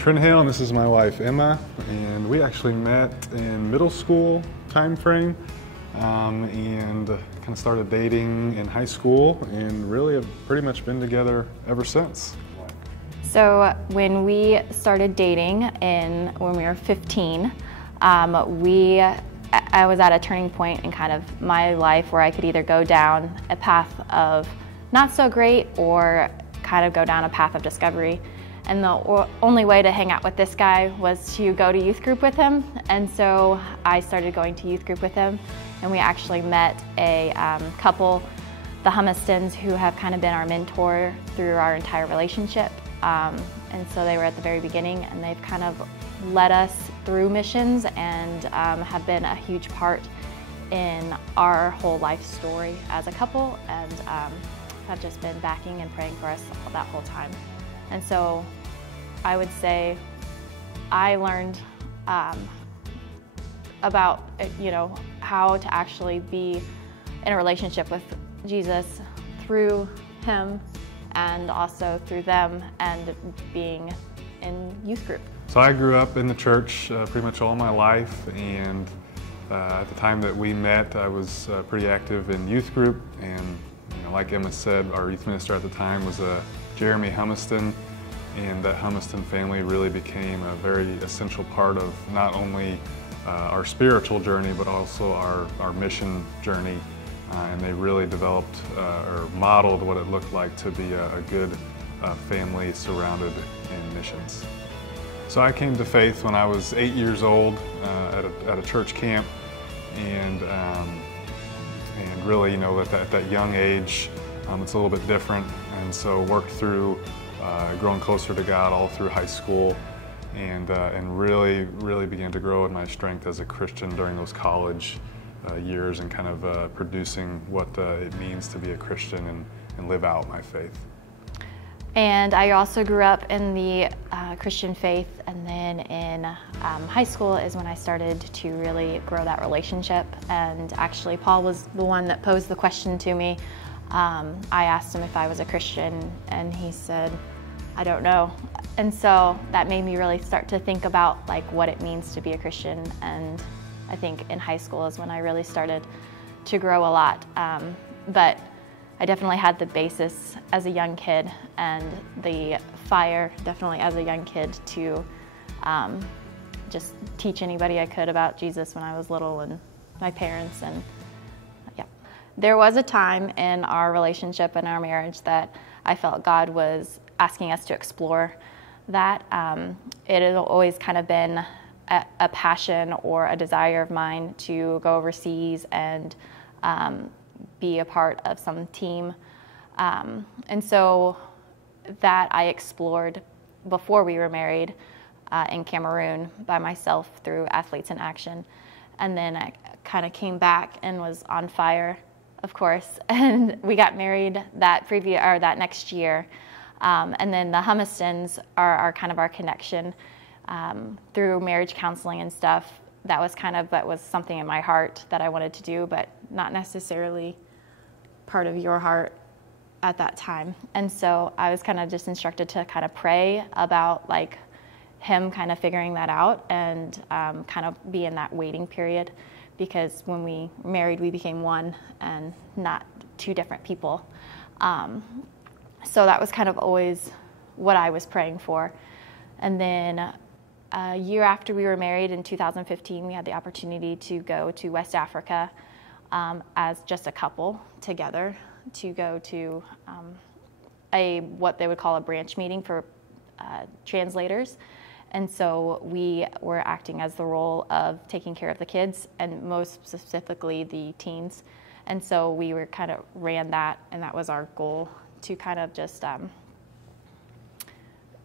Trent Hale, and this is my wife Emma, and we actually met in middle school time frame and kind of started dating in high school and really have pretty much been together ever since. So when we started dating when we were 15, I was at a turning point in kind of my life where I could either go down a path of not so great or kind of go down a path of discovery. And the only way to hang out with this guy was to go to youth group with him. And so I started going to youth group with him, and we actually met a couple, the Humistons, who have kind of been our mentor through our entire relationship. And so they were at the very beginning, and they've kind of led us through missions and have been a huge part in our whole life story as a couple, and have just been backing and praying for us that whole time. And so I would say I learned about how to actually be in a relationship with Jesus through him and also through them and being in youth group. So I grew up in the church pretty much all my life, and at the time that we met I was pretty active in youth group, and like Emma said, our youth minister at the time was Jeremy Humiston, and that Humiston family really became a very essential part of not only our spiritual journey but also our mission journey, and they really developed or modeled what it looked like to be a good family surrounded in missions. So I came to faith when I was 8 years old at a church camp, and really, at that young age, it's a little bit different, and so worked through growing closer to God all through high school, and really began to grow in my strength as a Christian during those college years, and kind of producing what it means to be a Christian and live out my faith. And I also grew up in the Christian faith, and then in high school is when I started to really grow that relationship. And actually Paul was the one that posed the question to me. I asked him if I was a Christian, and he said, "I don't know." And so that made me really start to think about what it means to be a Christian. And I think in high school is when I really started to grow a lot. But I definitely had the basis as a young kid, and the fire definitely as a young kid to just teach anybody I could about Jesus when I was little, and my parents. And yeah, there was a time in our relationship and our marriage that I felt God was asking us to explore that. It has always kind of been a passion or a desire of mine to go overseas and be a part of some team. And so that I explored before we were married in Cameroon by myself through Athletes in Action. And then I kind of came back and was on fire, of course, and we got married that next year. And then the Humistons are kind of our connection through marriage counseling and stuff. That was something in my heart that I wanted to do, but not necessarily part of your heart at that time. And so I was kind of just instructed to kind of pray about him kind of figuring that out, and kind of be in that waiting period, because when we married we became one and not two different people. So that was kind of always what I was praying for. And then a year after we were married in 2015, we had the opportunity to go to West Africa as just a couple together, to go to what they would call a branch meeting for translators. And so we were acting as the role of taking care of the kids, and most specifically the teens. And so we were kind of ran that, and that was our goal, to kind of just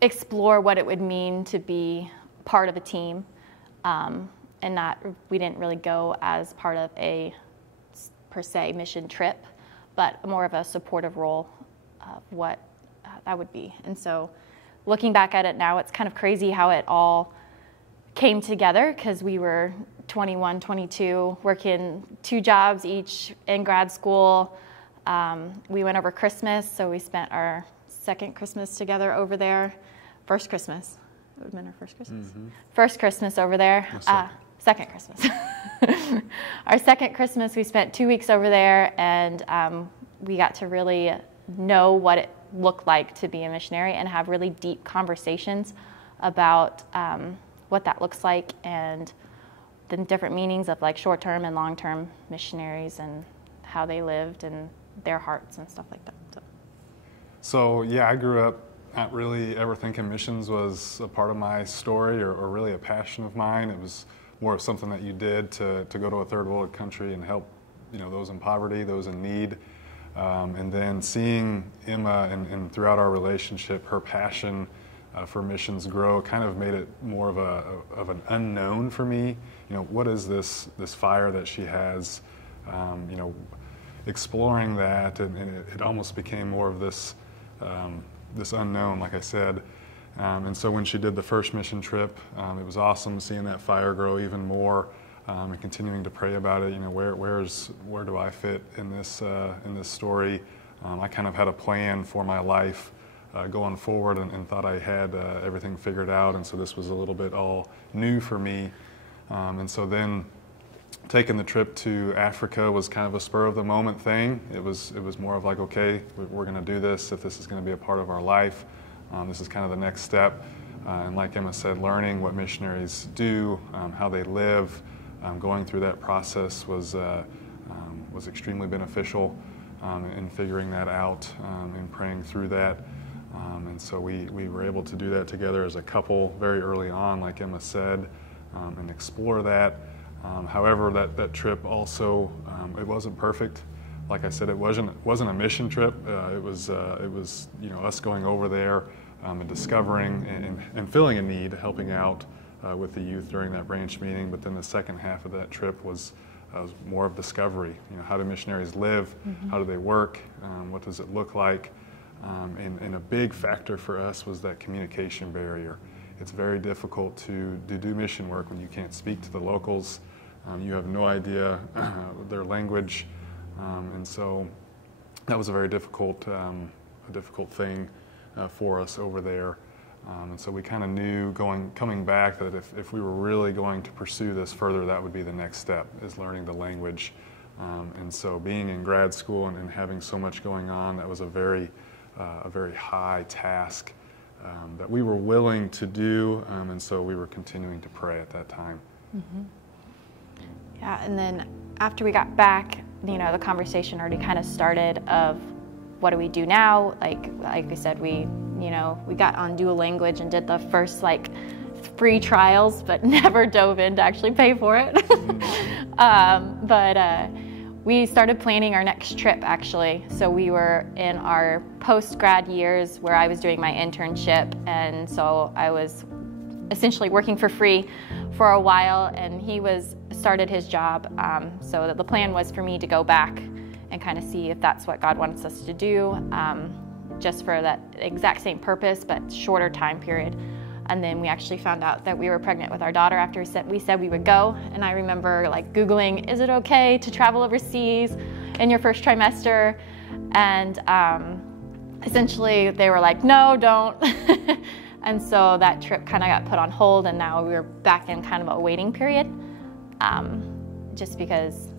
explore what it would mean to be part of a team, and we didn't really go as part of a per se mission trip, but more of a supportive role of what that would be. And so looking back at it now, it's kind of crazy how it all came together, because we were 21, 22, working 2 jobs each in grad school. We went over Christmas, so we spent our second Christmas together over there. First Christmas. It would have been our first Christmas. Mm-hmm. First Christmas over there. Second Christmas. Our second Christmas, we spent 2 weeks over there, and we got to really know what it looked like to be a missionary and have really deep conversations about what that looks like and the different meanings of like short-term and long-term missionaries and how they lived and their hearts and stuff like that. So yeah, I grew up not really ever thinking missions was a part of my story or really a passion of mine. It was more of something that you did to go to a third world country and help, those in poverty, those in need. And then seeing Emma and throughout our relationship, her passion for missions grow kind of made it more of an unknown for me. What is this fire that she has? Exploring that, and it almost became more of this unknown, like I said. And so when she did the first mission trip, it was awesome seeing that fire grow even more, and continuing to pray about it. Where do I fit in this story? I kind of had a plan for my life going forward, and thought I had everything figured out. And so this was a little bit all new for me. And so then taking the trip to Africa was kind of a spur of the moment thing. It was more of like, okay, we're going to do this if this is going to be a part of our life. This is kind of the next step. And like Emma said, learning what missionaries do, how they live, going through that process was extremely beneficial in figuring that out and praying through that. And so we were able to do that together as a couple very early on, like Emma said, and explore that. However, that trip also, it wasn't perfect. Like I said, it wasn't a mission trip. It was us going over there and discovering and filling a need, helping out with the youth during that branch meeting. But then the second half of that trip was more of discovery. How do missionaries live? Mm-hmm. How do they work? What does it look like? And a big factor for us was that communication barrier. It's very difficult to do mission work when you can't speak to the locals. You have no idea their language, and so that was a very difficult thing for us over there. And so we kind of knew coming back that if we were really going to pursue this further, that would be the next step, is learning the language. And so being in grad school and having so much going on, that was a very high task that we were willing to do, and so we were continuing to pray at that time. Mm-hmm. Yeah, and then after we got back, the conversation already kind of started of what do we do now? Like we said, we got on Dual Language and did the first free trials, but never dove in to actually pay for it. But we started planning our next trip, actually. So we were in our post-grad years where I was doing my internship, and so I was essentially working for free for a while, and he started his job. So the plan was for me to go back and kind of see if that's what God wants us to do, just for that exact same purpose, but shorter time period. And then we actually found out that we were pregnant with our daughter after we said we would go. And I remember Googling, is it okay to travel overseas in your first trimester? And essentially they were like, no, don't. And so that trip kind of got put on hold, and now we're back in kind of a waiting period, just because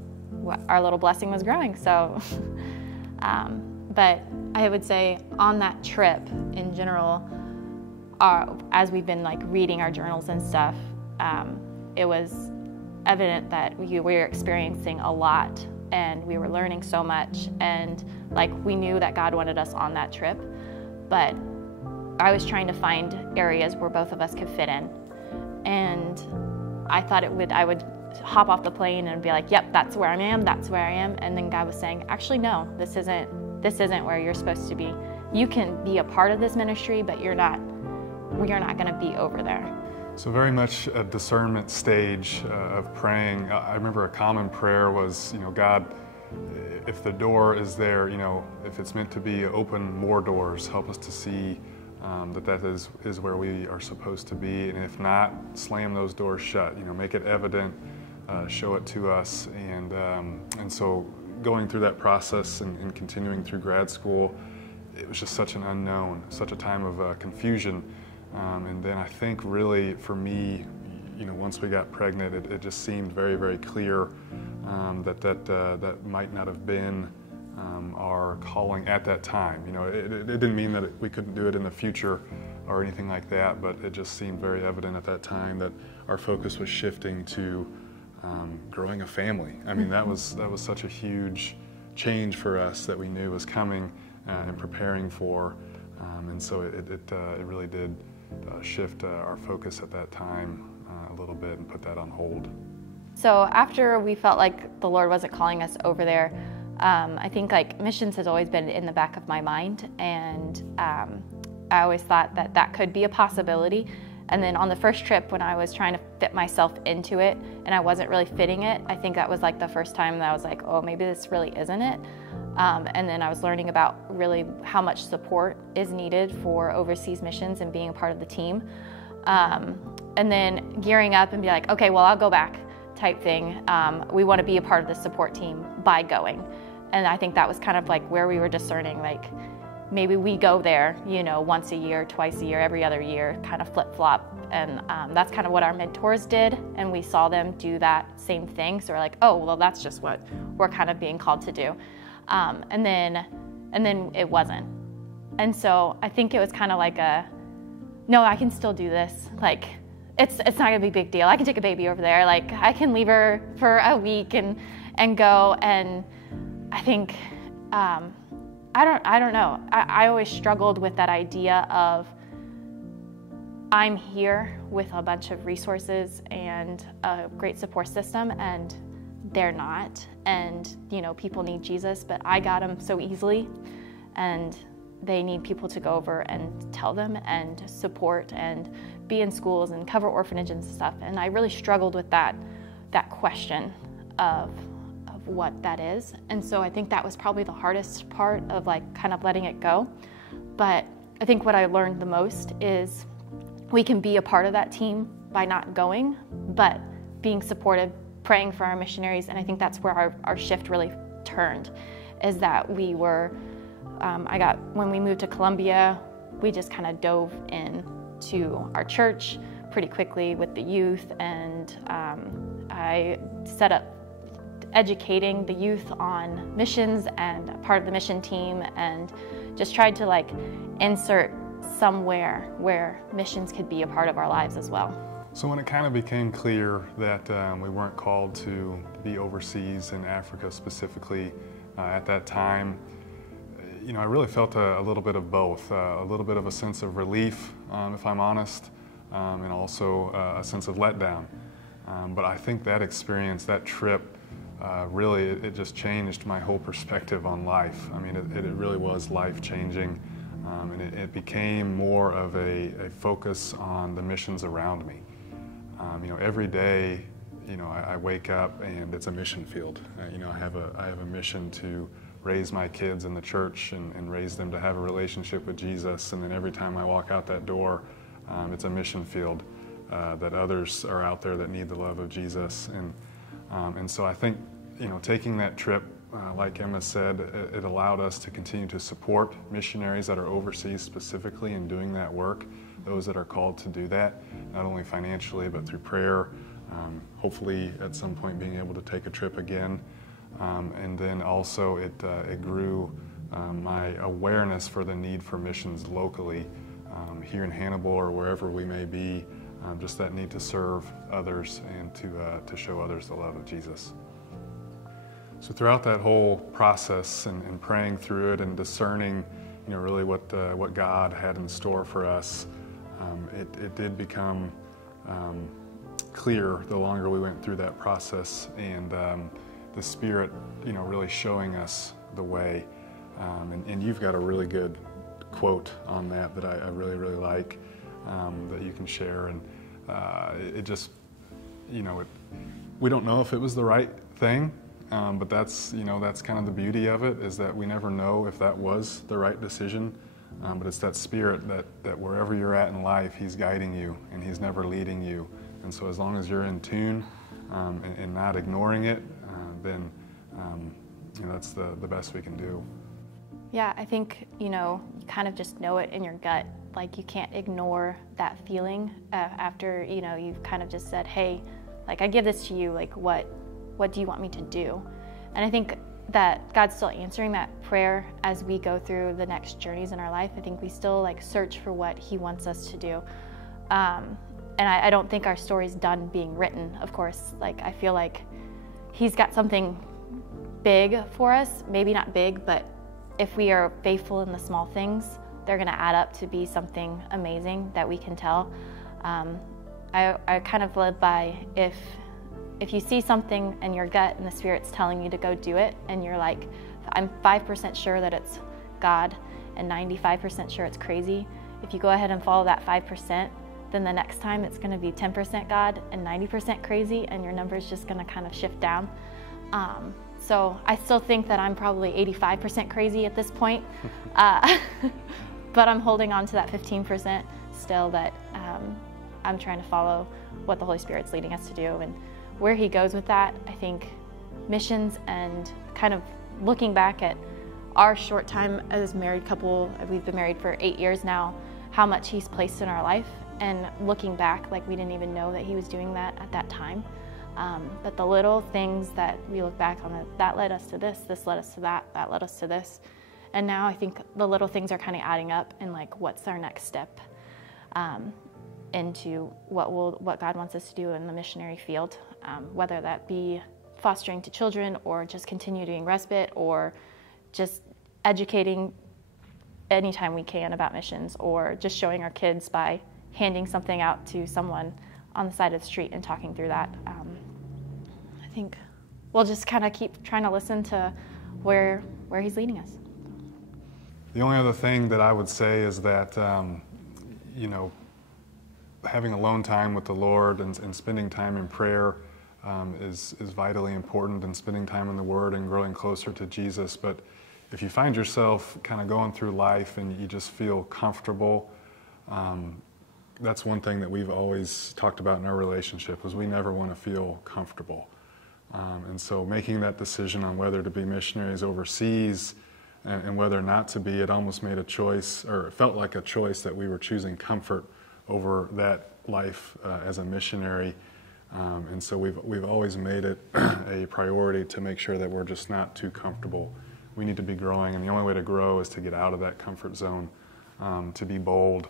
our little blessing was growing. So, but I would say on that trip in general, as we've been reading our journals and stuff, it was evident that we were experiencing a lot, and we were learning so much, and we knew that God wanted us on that trip, but I was trying to find areas where both of us could fit in, and I thought I would hop off the plane and be like, yep, that's where I am, and then God was saying, actually no, this isn't where you're supposed to be. You can be a part of this ministry, but you're not going to be over there. So very much a discernment stage of praying. I remember a common prayer was, God, if the door is there, if it's meant to be, open more doors, help us to see that is where we are supposed to be, and if not, slam those doors shut. Make it evident, show it to us, and so going through that process and continuing through grad school, it was just such an unknown, such a time of confusion, And then I think really for me, once we got pregnant, it just seemed very, very clear that might not have been our calling at that time. It didn't mean that we couldn't do it in the future or anything like that, but it just seemed very evident at that time that our focus was shifting to growing a family. I mean, that was such a huge change for us that we knew was coming and preparing for, and so it really did shift our focus at that time a little bit and put that on hold. So after we felt like the Lord wasn't calling us over there, I think like missions has always been in the back of my mind, and I always thought that could be a possibility. And then on the first trip, when I was trying to fit myself into it and I wasn't really fitting it, I think that was like the first time that I was like, oh, maybe this really isn't it. And then I was learning about really how much support is needed for overseas missions and being a part of the team. And then gearing up and be like, okay, well, I'll go back type thing. We want to be a part of the support team by going. And I think that was kind of like where we were discerning, like maybe we go there, once a year, twice a year, every other year, kind of flip-flop. And that's kind of what our mentors did. And we saw them do that same thing. So we're like, oh, well, that's just what we're kind of being called to do. And then it wasn't. And so I think it was kind of like no, I can still do this. Like, it's not gonna be a big deal. I can take a baby over there. Like, I can leave her for a week and go. And I think, I don't know. I always struggled with that idea of I'm here with a bunch of resources and a great support system, and they're not. And, people need Jesus, but I got him so easily. And they need people to go over and tell them and support and be in schools and cover orphanages and stuff. And I really struggled with that question of what that is. And so I think that was probably the hardest part of like kind of letting it go. But I think what I learned the most is we can be a part of that team by not going, but being supportive, praying for our missionaries. And I think that's where our shift really turned, is that we were, when we moved to Colombia, we just kind of dove into our church pretty quickly with the youth. And I set up educating the youth on missions and part of the mission team, and just tried to like insert somewhere where missions could be a part of our lives as well. So when it kind of became clear that we weren't called to be overseas in Africa specifically at that time, I really felt a little bit of both, a little bit of a sense of relief, if I'm honest, and also a sense of letdown. But I think that experience, that trip, really, it just changed my whole perspective on life. I mean, it really was life-changing, and it became more of a focus on the missions around me. Every day, I wake up and it's a mission field. I have a mission to raise my kids in the church and raise them to have a relationship with Jesus. And then every time I walk out that door, it's a mission field that others are out there that need the love of Jesus. And so I think, taking that trip, like Emma said, it allowed us to continue to support missionaries that are overseas specifically in doing that work, those that are called to do that, not only financially but through prayer, hopefully at some point being able to take a trip again. And then also it grew my awareness for the need for missions locally, here in Hannibal or wherever we may be, just that need to serve others and to show others the love of Jesus. So throughout that whole process and praying through it and discerning, really what God had in store for us, it did become clear the longer we went through that process, and the Spirit, really showing us the way. And you've got a really good quote on that I really, really like, that you can share. And it just, we don't know if it was the right thing, but that's kind of the beauty of it, is that we never know if that was the right decision. But it's that Spirit that wherever you're at in life, He's guiding you and He's never leading you. And so as long as you're in tune and not ignoring it, then that's the best we can do. Yeah, I think, you kind of just know it in your gut Like, you can't ignore that feeling after, you know, you've kind of just said, hey, like, I give this to you, like, what do you want me to do? And I think that God's still answering that prayer as we go through the next journeys in our life. I think we still, like, search for what he wants us to do. And I don't think our story's done being written, of course. Like, I feel like he's got something big for us, maybe not big, but if we are faithful in the small things, they're going to add up to be something amazing that we can tell. I kind of live by, if you see something in your gut and the Spirit's telling you to go do it, and you're like, I'm 5% sure that it's God and 95% sure it's crazy, if you go ahead and follow that 5%, then the next time it's going to be 10% God and 90% crazy, and your number's just going to kind of shift down. So I still think that I'm probably 85% crazy at this point, but I'm holding on to that 15% still, that I'm trying to follow what the Holy Spirit's leading us to do. And where he goes with that, I think missions and kind of looking back at our short time as a married couple, we've been married for 8 years now, how much he's placed in our life, and looking back, like, we didn't even know that he was doing that at that time. But the little things that we look back on, that led us to this led us to that led us to this. And now I think the little things are kind of adding up, and, like, what's our next step into what God wants us to do in the missionary field, whether that be fostering to children, or just continue doing respite, or just educating anytime we can about missions, or just showing our kids by handing something out to someone on the side of the street and talking through that. I think we'll just kind of keep trying to listen to where he's leading us. The only other thing that I would say is that, you know, having alone time with the Lord and spending time in prayer is vitally important, and spending time in the Word and growing closer to Jesus. But if you find yourself kind of going through life and you just feel comfortable, that's one thing that we've always talked about in our relationship, is we never want to feel comfortable. And so making that decision on whether to be missionaries overseas and whether not to be, it almost made a choice, or it felt like a choice, that we were choosing comfort over that life as a missionary. And so we've always made it a priority to make sure that we're just not too comfortable. We need to be growing, and the only way to grow is to get out of that comfort zone, to be bold,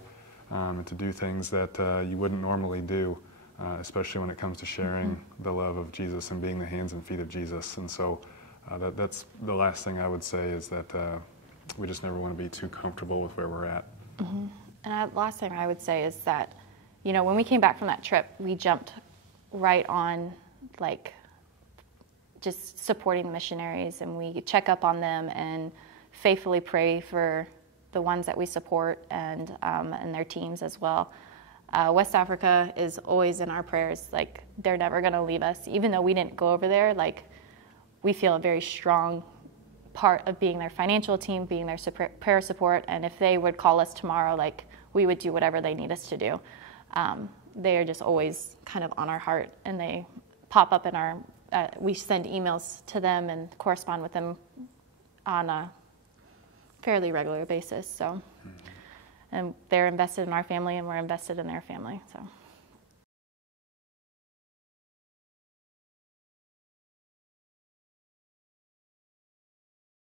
and to do things that you wouldn't normally do, especially when it comes to sharing the love of Jesus and being the hands and feet of Jesus. And so that's the last thing I would say, is that we just never want to be too comfortable with where we're at. Mm-hmm. And last thing I would say is that, you know, when we came back from that trip, we jumped right on, like, just supporting the missionaries, and we check up on them and faithfully pray for the ones that we support, and their teams as well. West Africa is always in our prayers. Like, they're never going to leave us. Even though we didn't go over there, like, we feel a very strong part of being their financial team, being their prayer support, and if they would call us tomorrow, like, we would do whatever they need us to do. They are just always kind of on our heart, and they pop up in our, we send emails to them and correspond with them on a fairly regular basis. So, and they're invested in our family, and we're invested in their family. So.